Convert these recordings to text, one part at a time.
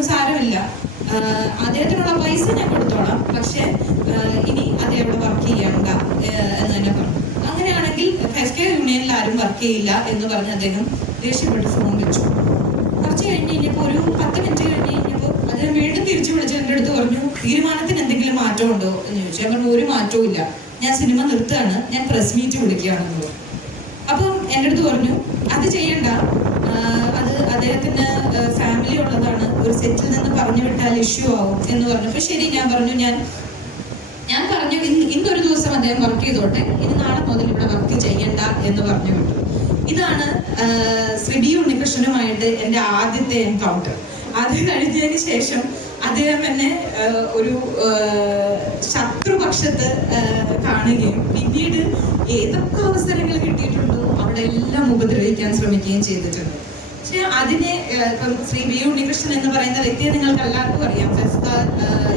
അതൊന്നും സാരമില്ല അദ്ദേഹത്തിനുള്ള പൈസ ഞാൻ കൊടുത്തോളാം. പക്ഷെ ഇനി അദ്ദേഹം അവിടെ വർക്ക് ചെയ്യണ്ട എന്ന് തന്നെ പറഞ്ഞു. അങ്ങനെയാണെങ്കിൽ ഫെസ്റ്റ് യൂണിയനിൽ ആരും വർക്ക് ചെയ്യില്ല എന്ന് പറഞ്ഞ് അദ്ദേഹം ദേഷ്യപ്പെട്ട് ഫോൺ വെച്ചു. കുറച്ച് കഴിഞ്ഞ് കഴിഞ്ഞപ്പോൾ ഒരു പത്ത് മിനിറ്റ് കഴിഞ്ഞ് കഴിഞ്ഞപ്പോൾ അദ്ദേഹം വീണ്ടും തിരിച്ചു വിളിച്ച് എന്റെ അടുത്ത് പറഞ്ഞു തീരുമാനത്തിന് എന്തെങ്കിലും മാറ്റമുണ്ടോ എന്ന് ചോദിച്ചു. ഞാൻ പറഞ്ഞു ഒരു മാറ്റവും ഇല്ല. ഞാൻ സിനിമ നിർത്തുകയാണ്. ഞാൻ പ്രസ് മീറ്റ് വിളിക്കുകയാണെന്ന് പറഞ്ഞു. അപ്പം എന്റെ അടുത്ത് പറഞ്ഞു അത് ചെയ്യണ്ട. അത് അദ്ദേഹത്തിന് ഫാമിലി ഉള്ളതാണ്. ഒരു സെറ്റിൽ നിന്ന് പറഞ്ഞു വിട്ടാൽ ഇഷ്യൂ ആവും എന്ന് പറഞ്ഞപ്പോൾ ശരി ഞാൻ പറഞ്ഞു ഞാൻ ഞാൻ പറഞ്ഞു ഇന്ന് ഇന്നൊരു ദിവസം അദ്ദേഹം വർക്ക് ചെയ്തോട്ടെ. ഇനി നാളെ മുതൽ ഇവിടെ വർക്ക് ചെയ്യണ്ട എന്ന് പറഞ്ഞു വിട്ടു. ഇതാണ് ആഹ് ശ്രീ ഉണ്ണികൃഷ്ണനുമായിട്ട് എന്റെ ആദ്യത്തെ എൻകൗണ്ടർ അത് കഴിഞ്ഞതിന് ശേഷം അദ്ദേഹം എന്നെ ഒരു ശത്രുപക്ഷത്ത് കാണുകയും പിന്നീട് ഏതൊക്കെ അവസരങ്ങൾ കിട്ടിയിട്ടുണ്ടോ അവിടെ എല്ലാം ഉപദ്രവിക്കാൻ ശ്രമിക്കുകയും ചെയ്തിട്ടുണ്ട്. അതിനെ ഇപ്പം ശ്രീ വി ഉണ്ണികൃഷ്ണൻ എന്ന് പറയുന്ന വ്യക്തിയെ നിങ്ങൾക്ക് എല്ലാവർക്കും അറിയാം. ഫെഫ്ക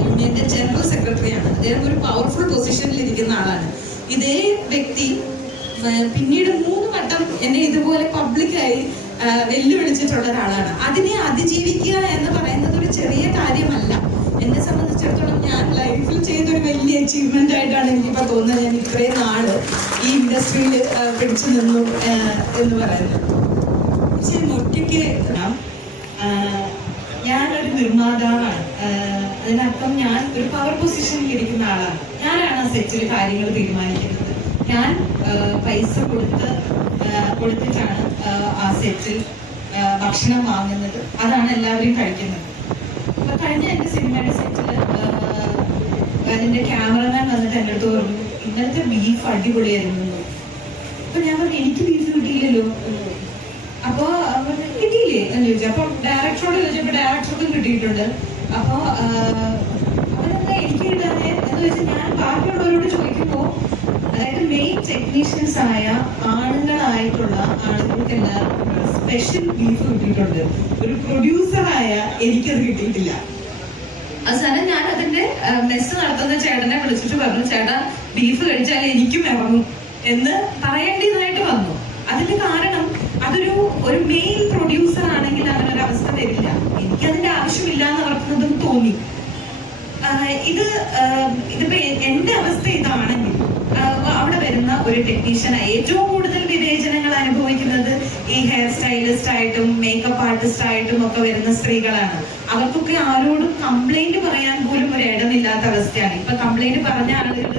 യൂണിയന്റെ ജനറൽ സെക്രട്ടറിയാണ്. അദ്ദേഹം ഒരു പവർഫുൾ പൊസിഷനിൽ ഇരിക്കുന്ന ആളാണ്. ഇതേ വ്യക്തി പിന്നീട് മൂന്ന് വട്ടം എന്നെ ഇതുപോലെ പബ്ലിക്കായി വെല്ലുവിളിച്ചിട്ടുള്ള ഒരാളാണ്. അതിനെ അതിജീവിക്കുക എന്ന് പറയുന്നത് ഒരു ചെറിയ കാര്യമല്ല. എന്നെ സംബന്ധിച്ചിടത്തോളം ഞാൻ ലൈഫിൽ ചെയ്ത ഒരു വലിയ അച്ചീവ്മെന്റ് ആയിട്ടാണ് എനിക്കിപ്പോ തോന്നുന്നത്. ഞാൻ ഇത്രയും നാൾ ഈ ഇൻഡസ്ട്രിയിൽ പിടിച്ചു നിന്നു എന്ന് പറയുന്നത്. പക്ഷെ ഒറ്റയ്ക്ക് ഞാനൊരു നിർമ്മാതാവാണ്. അതിനർത്ഥം ഞാൻ ഒരു പവർ പൊസിഷനിൽ ഇരിക്കുന്ന ആളാണ്. ഞാനാണ് ആ സെറ്റിൽ കാര്യങ്ങൾ തീരുമാനിക്കുന്നത്. ഞാൻ പൈസ കൊടുത്ത് കൊടുത്തിട്ടാണ് ആ സെറ്റിൽ ഭക്ഷണം വാങ്ങുന്നത്. അതാണ് എല്ലാവരും കഴിക്കുന്നത്. അപ്പൊ കഴിഞ്ഞ എന്റെ സിനിമയുടെ സെറ്റിൽ അതിന്റെ ക്യാമറമാൻ വന്നിട്ട് എന്റെ അടുത്ത് പറഞ്ഞു ഇന്നലത്തെ ബീഫ് അടിപൊളിയായിരുന്നു. എന്ന്." അപ്പൊ ഞാൻ പറഞ്ഞു എനിക്ക് ബീഫ് കിട്ടിയില്ലല്ലോ. എന്ന് ചോദിച്ചു. അപ്പൊ ഡയറക്ടറോട് ചോദിച്ചപ്പോ ഡയറക്ടർക്കും കിട്ടിയിട്ടുണ്ട്. അപ്പൊ അവരെന്താ എനിക്ക് കിട്ടാതെ എന്ന് വെച്ചാൽ ഞാൻ ബാക്കിയുള്ളവരോട് ചോദിക്കുമ്പോ അതായത് മെയിൻ ടെക്നീഷ്യൻസ് ആയ ആണുങ്ങളായിട്ടുള്ള ആളുകൾക്കെല്ലാം സ്പെഷ്യൽ ബീഫ് കിട്ടിയിട്ടുണ്ട്. ഒരു പ്രൊഡ്യൂസറായ എനിക്കത് കിട്ടിയിട്ടില്ല. അവസാനം ഞാൻ അതിന്റെ മെസ്സ് നടത്തുന്ന ചേട്ടനെ വിളിച്ചിട്ട് പറഞ്ഞു ചേട്ടാ ബീഫ് കഴിച്ചാൽ എനിക്കും ഇറങ്ങും എന്ന് പറയേണ്ടതായിട്ട് വന്നു. അതിന്റെ കാരണം ഒരു മെയിൻ പ്രൊഡ്യൂസർ ആണെങ്കിൽ അങ്ങനെ ഒരു അവസ്ഥ വരില്ല. എനിക്ക് അതിന്റെ ആവശ്യമില്ല എന്ന് അവർക്കതും തോന്നി ഇത് ഇതിപ്പോ എന്റെ അവസ്ഥ ഇതാണെങ്കിൽ അവിടെ വരുന്ന ഒരു ടെക്നീഷ്യൻ ഏറ്റവും കൂടുതൽ വിവേചനങ്ങൾ അനുഭവിക്കുന്നത് ഈ ഹെയർ സ്റ്റൈലിസ്റ്റ് ആയിട്ടും മേക്കപ്പ് ആർട്ടിസ്റ്റ് ആയിട്ടും ഒക്കെ വരുന്ന സ്ത്രീകളാണ്. അവർക്കൊക്കെ ആരോടും കംപ്ലൈന്റ് പറയാൻ പോലും ഒരു ഇടമില്ലാത്ത അവസ്ഥയാണ്. ഇപ്പൊ കംപ്ലൈന്റ് പറഞ്ഞ ആളുകൾ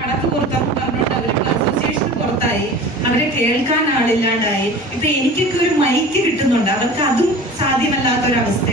കണക്ക് പുറത്താന്ന് പറഞ്ഞുകൊണ്ട് അവർക്ക് പുറത്തായി അവരെ കേൾക്കാൻ ആളില്ലാണ്ടായി. ഇപ്പൊ എനിക്കൊക്കെ ഒരു മൈക്ക് കിട്ടുന്നുണ്ട്. അവർക്ക് അതും സാധ്യമല്ലാത്ത ഒരു അവസ്ഥ